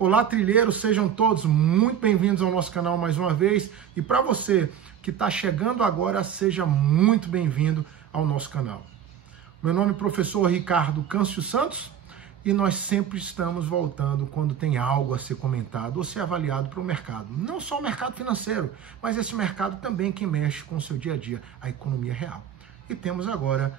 Olá, trilheiros, sejam todos muito bem-vindos ao nosso canal mais uma vez. E para você que está chegando agora, seja muito bem-vindo ao nosso canal. Meu nome é professor Ricardo Câncio Santos e nós sempre estamos voltando quando tem algo a ser comentado ou ser avaliado para o mercado. Não só o mercado financeiro, mas esse mercado também que mexe com o seu dia a dia, a economia real. E temos agora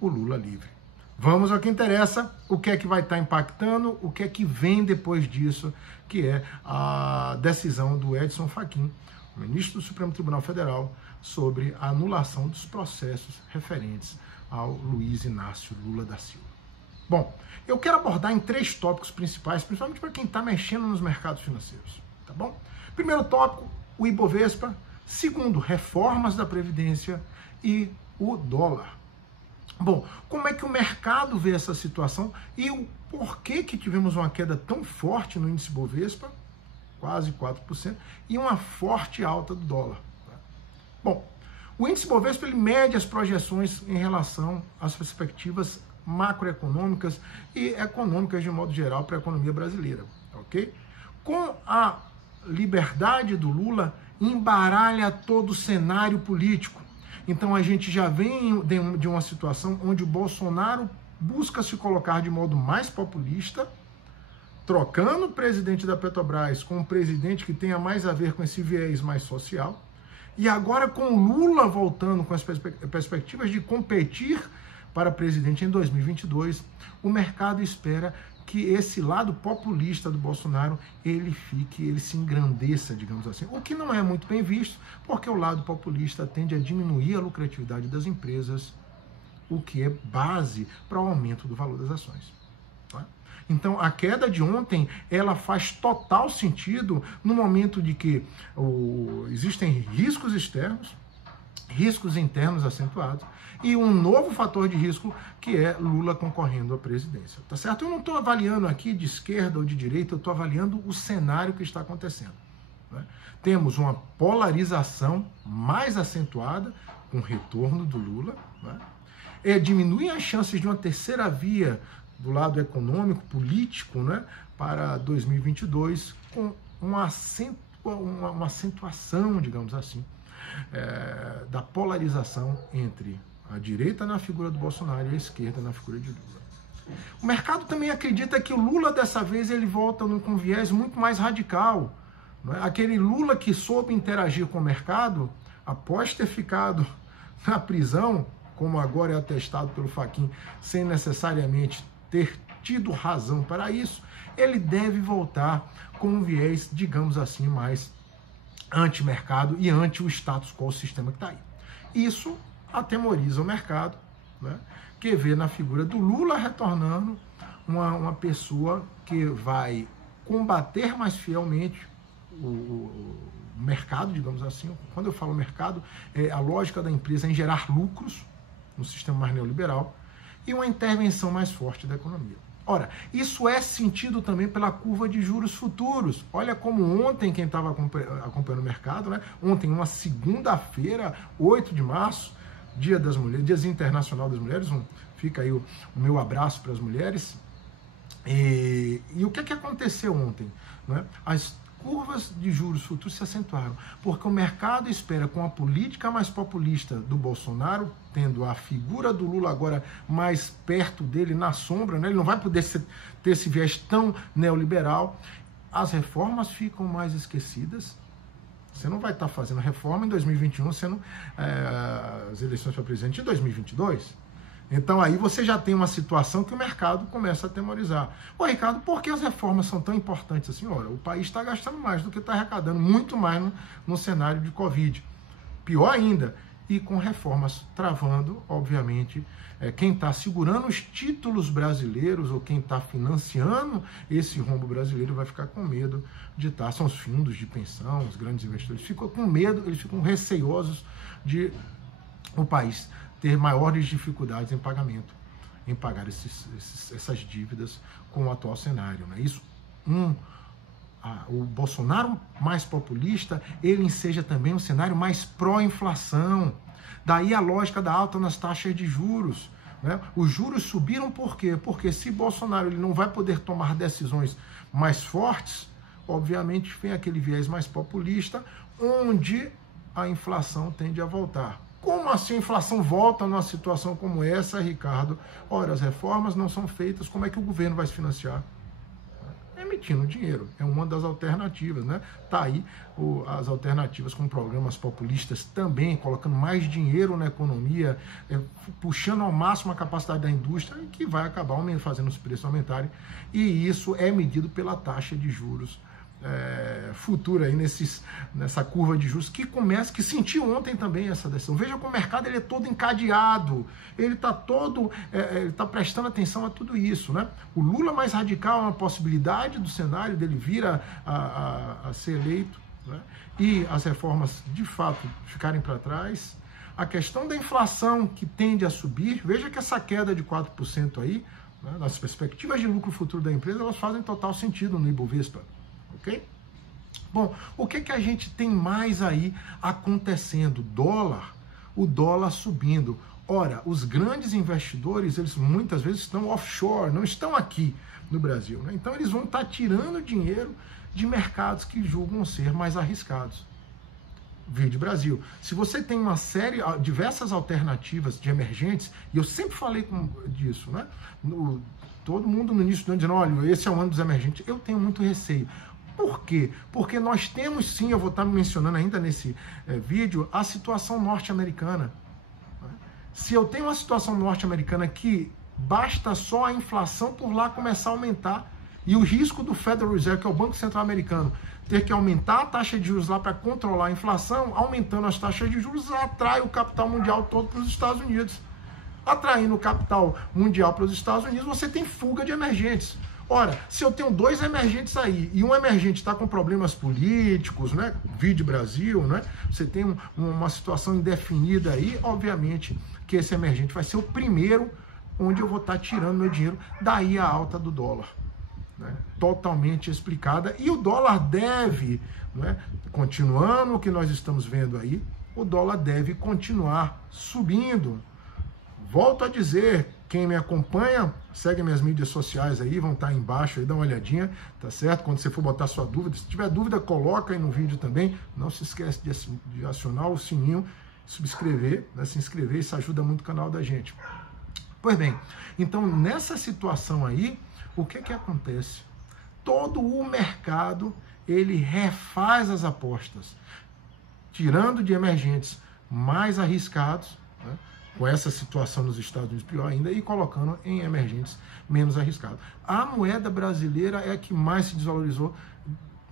o Lula livre. Vamos ao que interessa, o que é que vai estar impactando, o que é que vem depois disso, que é a decisão do Edson Fachin, o ministro do Supremo Tribunal Federal, sobre a anulação dos processos referentes ao Luiz Inácio Lula da Silva. Bom, eu quero abordar em 3 tópicos principais, principalmente para quem está mexendo nos mercados financeiros, tá bom? Primeiro tópico, o Ibovespa. Segundo, reformas da Previdência e o dólar. Bom, como é que o mercado vê essa situação e o porquê que tivemos uma queda tão forte no índice Bovespa, quase 4%, e uma forte alta do dólar? Bom, o índice Bovespa ele mede as projeções em relação às perspectivas macroeconômicas e econômicas de modo geral para a economia brasileira, ok? Com a liberdade do Lula, embaralha todo o cenário político. Então a gente já vem de uma situação onde o Bolsonaro busca se colocar de modo mais populista, trocando o presidente da Petrobras com um presidente que tenha mais a ver com esse viés mais social, e agora com o Lula voltando com as perspectivas de competir para presidente em 2022, o mercado espera que esse lado populista do Bolsonaro, ele se engrandeça, digamos assim. O que não é muito bem visto, porque o lado populista tende a diminuir a lucratividade das empresas, o que é base para o aumento do valor das ações. Tá? Então, a queda de ontem, ela faz total sentido no momento de que existem riscos externos, riscos internos acentuados, e um novo fator de risco que é Lula concorrendo à presidência, tá certo? Eu não estou avaliando aqui de esquerda ou de direita, eu estou avaliando o cenário que está acontecendo. Né? Temos uma polarização mais acentuada com o retorno do Lula, né? Diminui as chances de uma terceira via do lado econômico, político, né? Para 2022, com uma acentuação, digamos assim, da polarização entre a direita na figura do Bolsonaro e a esquerda na figura de Lula. O mercado também acredita que o Lula dessa vez ele volta com um viés muito mais radical. Não é? Aquele Lula que soube interagir com o mercado, após ter ficado na prisão, como agora é atestado pelo Fachin, sem necessariamente ter tido razão para isso, ele deve voltar com um viés, digamos assim, mais anti-mercado e anti o status quo, o sistema que está aí. Isso atemoriza o mercado, né, que vê na figura do Lula retornando uma pessoa que vai combater mais fielmente o mercado, digamos assim. Quando eu falo mercado, é a lógica da empresa em gerar lucros no sistema mais neoliberal e uma intervenção mais forte da economia. Ora, isso é sentido também pela curva de juros futuros. Olha como ontem, quem estava acompanhando o mercado, né? Ontem, uma segunda-feira, 8 de março, Dia das Mulheres, Dia Internacional das Mulheres, fica aí o meu abraço para as mulheres. E o que aconteceu ontem? Né? As curvas de juros futuros se acentuaram, porque o mercado espera, com a política mais populista do Bolsonaro, tendo a figura do Lula agora mais perto dele, na sombra, né? Ele não vai poder ter esse viés tão neoliberal, as reformas ficam mais esquecidas. Você não vai estar fazendo reforma em 2021, sendo as eleições para presidente em 2022. Então aí você já tem uma situação que o mercado começa a atemorizar. Ô Ricardo, por que as reformas são tão importantes assim? Ora, o país está gastando mais do que está arrecadando, muito mais no cenário de Covid. Pior ainda, e com reformas travando, obviamente, quem está segurando os títulos brasileiros ou quem está financiando esse rombo brasileiro vai ficar com medo de estar, são os fundos de pensão, os grandes investidores, ficam com medo, eles ficam receiosos de o país ter maiores dificuldades em pagamento, em pagar essas dívidas com o atual cenário. Né? Isso, o Bolsonaro mais populista, ele enseja também um cenário mais pró-inflação. Daí a lógica da alta nas taxas de juros. né? Os juros subiram por quê? Porque se Bolsonaro ele não vai poder tomar decisões mais fortes, obviamente vem aquele viés mais populista, onde a inflação tende a voltar. Como assim a inflação volta numa situação como essa, Ricardo? Ora, as reformas não são feitas, como é que o governo vai se financiar? Emitindo dinheiro, é uma das alternativas, né? Tá aí as alternativas com programas populistas também, colocando mais dinheiro na economia, puxando ao máximo a capacidade da indústria, que vai acabar fazendo os preços aumentarem, e isso é medido pela taxa de juros futura aí nessa curva de juros que sentiu ontem também essa decisão. Veja como o mercado ele é todo encadeado, ele está ele está prestando atenção a tudo isso, né? O Lula mais radical é uma possibilidade do cenário dele vir a ser eleito, né? E as reformas de fato ficarem para trás. A questão da inflação que tende a subir, veja que essa queda de 4% aí, né, nas perspectivas de lucro futuro da empresa, elas fazem total sentido no Ibovespa. Ok? Bom, o que a gente tem mais aí acontecendo? O dólar subindo. Ora, os grandes investidores, eles muitas vezes estão offshore, não estão aqui no Brasil, né? Então eles vão estar tirando dinheiro de mercados que julgam ser mais arriscados. Vide Brasil. Se você tem diversas alternativas de emergentes, e eu sempre falei disso, né? Todo mundo no início do ano dizendo, olha, esse é o ano dos emergentes. Eu tenho muito receio. Por quê? Porque nós temos sim, eu vou estar mencionando ainda nesse vídeo, a situação norte-americana. Se eu tenho uma situação norte-americana que basta só a inflação por lá começar a aumentar, e o risco do Federal Reserve, que é o Banco Central Americano, ter que aumentar a taxa de juros lá para controlar a inflação, aumentando as taxas de juros, atrai o capital mundial todo para os Estados Unidos. Atraindo o capital mundial para os Estados Unidos, você tem fuga de emergentes. Ora, se eu tenho dois emergentes aí, e um emergente está com problemas políticos, né, vide Brasil, né, você tem uma situação indefinida aí, obviamente que esse emergente vai ser o primeiro onde eu vou estar tirando meu dinheiro, daí a alta do dólar. Né, totalmente explicada, e o dólar deve, né, continuando o que nós estamos vendo aí, o dólar deve continuar subindo. Volto a dizer, quem me acompanha, segue minhas mídias sociais aí, vão estar aí embaixo, aí dá uma olhadinha, tá certo? Quando você for botar sua dúvida, se tiver dúvida, coloca aí no vídeo também, não se esquece de acionar o sininho, subscrever, né, se inscrever, isso ajuda muito o canal da gente. Pois bem, então nessa situação aí, o que acontece? Todo o mercado, ele refaz as apostas, tirando de emergentes mais arriscados, né, com essa situação nos Estados Unidos pior ainda, e colocando em emergentes menos arriscados. A moeda brasileira é a que mais se desvalorizou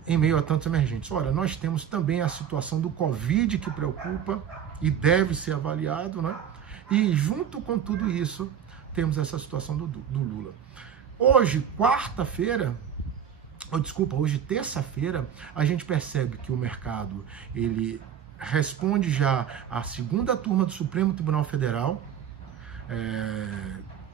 em meio a tantos emergentes. Olha, nós temos também a situação do Covid que preocupa e deve ser avaliado, né? E junto com tudo isso, temos essa situação do Lula. Hoje, hoje terça-feira, a gente percebe que o mercado, ele responde já à segunda turma do Supremo Tribunal Federal,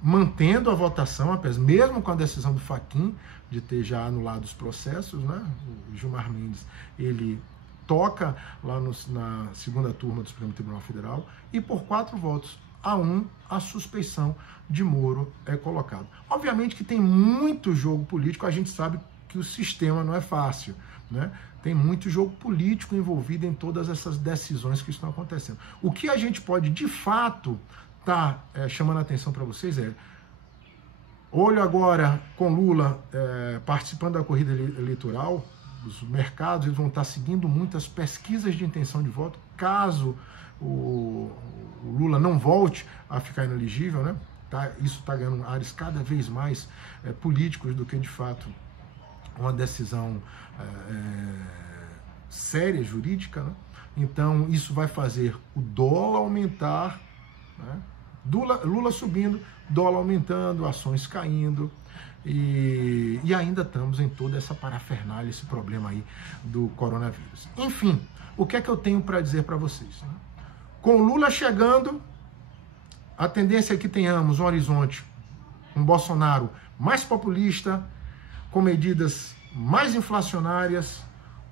mantendo a votação, mesmo com a decisão do Fachin de ter já anulado os processos, né? O Gilmar Mendes, ele toca lá na segunda turma do Supremo Tribunal Federal, e por 4 votos a 1, a suspeição de Moro é colocada. Obviamente que tem muito jogo político, a gente sabe que o sistema não é fácil, né? Tem muito jogo político envolvido em todas essas decisões que estão acontecendo. O que a gente pode, de fato, estar chamando a atenção para vocês olho agora com Lula participando da corrida eleitoral, os mercados eles vão estar seguindo muitas pesquisas de intenção de voto, caso o Lula não volte a ficar inelegível, né? Isso está ganhando áreas cada vez mais políticos do que, de fato, uma decisão séria, jurídica, né? Então isso vai fazer o dólar aumentar, né? Lula subindo, dólar aumentando, ações caindo, e ainda estamos em toda essa parafernália, esse problema aí do coronavírus. Enfim, o que é que eu tenho para dizer para vocês, né? Com o Lula chegando, a tendência é que tenhamos um horizonte, um Bolsonaro mais populista, com medidas mais inflacionárias,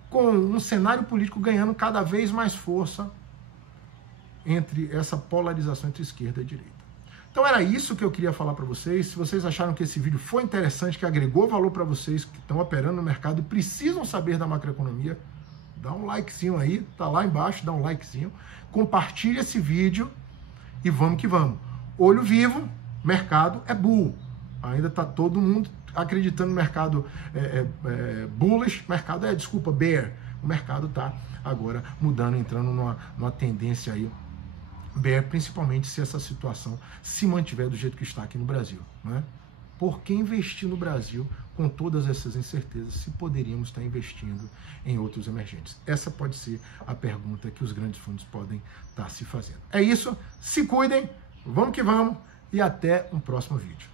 com um cenário político ganhando cada vez mais força entre essa polarização entre esquerda e direita. Então era isso que eu queria falar para vocês. Se vocês acharam que esse vídeo foi interessante, que agregou valor para vocês que estão operando no mercado e precisam saber da macroeconomia, dá um likezinho aí, tá lá embaixo, dá um likezinho, compartilha esse vídeo e vamos que vamos. Olho vivo, mercado é bull. Ainda tá todo mundo acreditando no mercado bullish, mercado bear. O mercado tá agora mudando, entrando numa tendência aí bear, principalmente se essa situação se mantiver do jeito que está aqui no Brasil, né? Por que investir no Brasil com todas essas incertezas, se poderíamos estar investindo em outros emergentes? Essa pode ser a pergunta que os grandes fundos podem estar se fazendo. É isso, se cuidem, vamos que vamos e até um próximo vídeo.